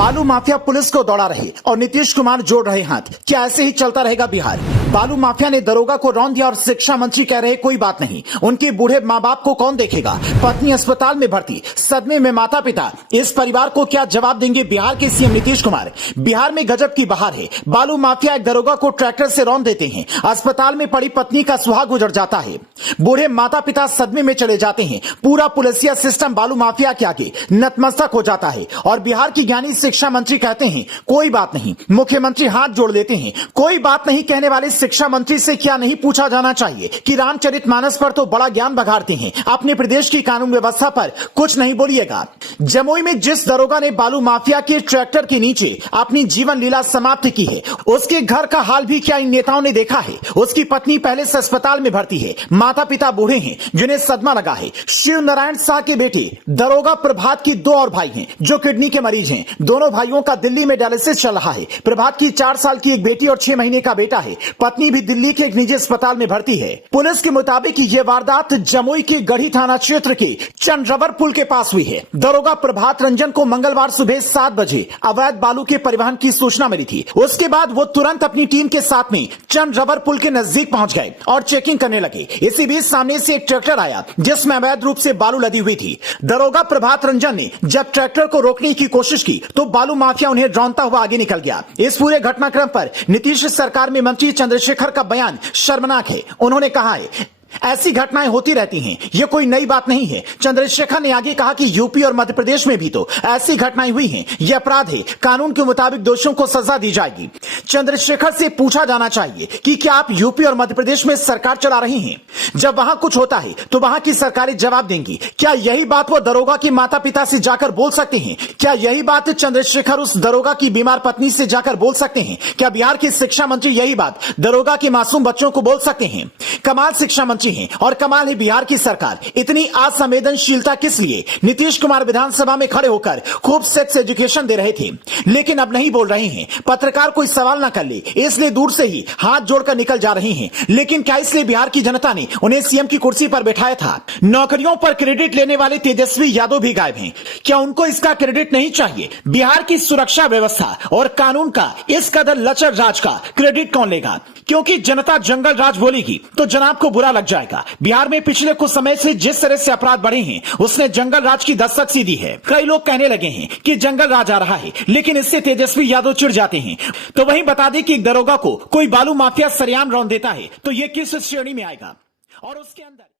बालू mafia police को दौड़ा रहे और नीतीश कुमार जोड़ रहे हाथ। क्या ऐसे ही चलता रहेगा बिहार? बालू माफिया ने दरोगा को रौंद दिया और शिक्षा मंत्री कह रहे कोई बात नहीं, उनके बूढ़े माँ बाप को कौन देखेगा। पत्नी अस्पताल में भर्ती, सदमे में माता पिता। इस परिवार को क्या जवाब देंगे बिहार के सीएम नीतीश कुमार? बिहार में गजब की बहार है। बालू माफिया एक दरोगा को ट्रैक्टर से रौंद देते हैं, अस्पताल में पड़ी पत्नी का सुहाग उजड़ जाता है, बूढ़े माता पिता सदमे में चले जाते हैं, पूरा पुलिसिया सिस्टम बालू माफिया के आगे नतमस्तक हो जाता है। और बिहार की ज्ञानी शिक्षा मंत्री कहते हैं कोई बात नहीं, मुख्यमंत्री हाथ जोड़ देते हैं। कोई बात नहीं कहने वाले शिक्षा मंत्री से क्या नहीं पूछा जाना चाहिए कि रामचरितमानस पर तो बड़ा ज्ञान बघाड़ते हैं, अपने प्रदेश की कानून व्यवस्था पर कुछ नहीं बोलिएगा। जमुई में जिस दरोगा ने बालू माफिया के ट्रैक्टर के नीचे अपनी जीवन लीला समाप्त की है, उसके घर का हाल भी क्या इन नेताओं ने देखा है? उसकी पत्नी पहले से अस्पताल में भर्ती है, माता पिता बूढ़े हैं जिन्हें सदमा लगा है। शिव नारायण शाह के बेटे दरोगा प्रभात की दो और भाई हैं जो किडनी के मरीज हैं। दोनों भाइयों का दिल्ली में डायलिसिस चल रहा है। प्रभात की 4 साल की एक बेटी और 6 महीने का बेटा है। पत्नी भी दिल्ली के एक निजी अस्पताल में भर्ती है। पुलिस के मुताबिक ये वारदात जमुई के गढ़ी थाना क्षेत्र के चंद्रवर पुल के पास हुई है। दरोगा प्रभात रंजन को मंगलवार सुबह 7 बजे अवैध बालू के परिवहन की सूचना मिली थी। उसके बाद वो तुरंत अपनी टीम के साथ में चंद्रवर पुल के नजदीक पहुंच गए और चेकिंग करने लगे। इसी बीच सामने से एक ट्रैक्टर आया जिसमें अवैध रूप से बालू लदी हुई थी। दरोगा प्रभात रंजन ने जब ट्रैक्टर को रोकने की कोशिश की तो बालू माफिया उन्हें रौंदता हुआ आगे निकल गया। इस पूरे घटनाक्रम पर नीतीश सरकार में मंत्री चंद्रशेखर का बयान शर्मनाक है। उन्होंने कहा है ऐसी घटनाएं होती रहती हैं, ये कोई नई बात नहीं है। चंद्रशेखर ने आगे कहा कि यूपी और मध्य प्रदेश में भी तो ऐसी घटनाएं हुई हैं। यह अपराध है, कानून के मुताबिक दोषियों को सजा दी जाएगी। चंद्रशेखर से पूछा जाना चाहिए कि क्या आप यूपी और मध्य प्रदेश में सरकार चला रहे हैं? जब वहां कुछ होता है तो वहां की सरकारें जवाब देंगी। क्या यही बात वो दरोगा के माता पिता से जाकर बोल सकते हैं? क्या यही बात चंद्रशेखर उस दरोगा की बीमार पत्नी से जाकर बोल सकते हैं? क्या बिहार के शिक्षा मंत्री यही बात दरोगा के मासूम बच्चों को बोल सकते हैं? कमाल शिक्षा मंत्री हैं और कमाल है बिहार की सरकार। इतनी असंवेदनशीलता किस लिए? नीतीश कुमार विधानसभा में खड़े होकर खूब सेक्स एजुकेशन दे रहे थे, लेकिन अब नहीं बोल रहे हैं। पत्रकार कोई सवाल ना कर ले इसलिए दूर से ही हाथ जोड़कर निकल जा रहे हैं। लेकिन क्या इसलिए बिहार की जनता ने उन्हें सीएम की कुर्सी पर बैठाया था? नौकरियों पर क्रेडिट लेने वाले तेजस्वी यादव भी गायब हैं। क्या उनको इसका क्रेडिट नहीं चाहिए? बिहार की सुरक्षा व्यवस्था और कानून का इस कदर लचर राज का क्रेडिट कौन लेगा? क्योंकि जनता जंगल राज बोलेगी तो जनाब को बुरा लग जाएगा। बिहार में पिछले कुछ समय से जिस तरह से अपराध बढ़े हैं उसने जंगल राज की दस्तक सी दी है। कई लोग कहने लगे हैं कि जंगल राज आ रहा है, लेकिन इससे तेजस्वी यादव चिढ़ जाते हैं। तो वहीं बता दें कि एक दरोगा को कोई बालू माफिया सरेआम रौंद देता है तो ये किस श्रेणी में आएगा? और उसके अंदर